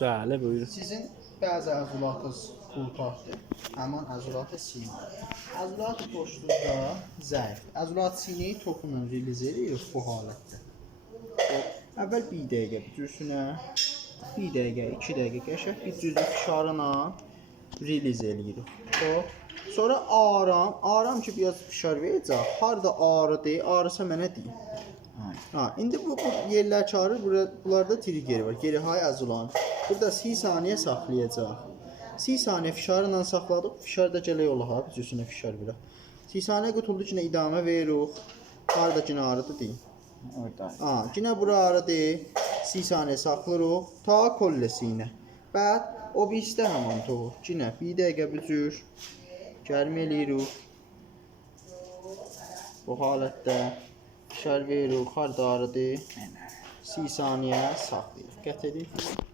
Bəli, buyurun. Sizin bəzi əzulatınız qulpaqdır. Həmin əzulatı sini. Əzulat boşluqda zəif. Əzulat sini topunun riliz edirik bu halətdə. Əvvəl bir dəqiqə bir cürsünə, bir dəqiqə, 2 dəqiqə qəşəng bir cüzlük fişarına riliz edirik. Sonra aram ki biraz fişar verəcək. Harda ağrıdır, ağrısa mənə deyin. İndi bu yerlər çağırır, bunlarda trigger var. Geri hay əzulan. Burada 1 saniyə saxlayacaq. 1 saniyə fişarla saxladıq. Fişar da gələk ola ha, biz üstünə fişar verək. 1 saniyə qutuldu ki, idamə veririk. Harda ki ağrıdır deyin. Orada. Yine bura ağrıdır. 1 saniyə saxlayırıq. Ta kollesinə. Bəd o biristə həman toğur. Yine 1 dəqiqə bir cür gəlmə eləyirik. Bu halətdə fişar veririk. Harda ağrıdır. 1 saniyə saxlayırıq. Qət edirik.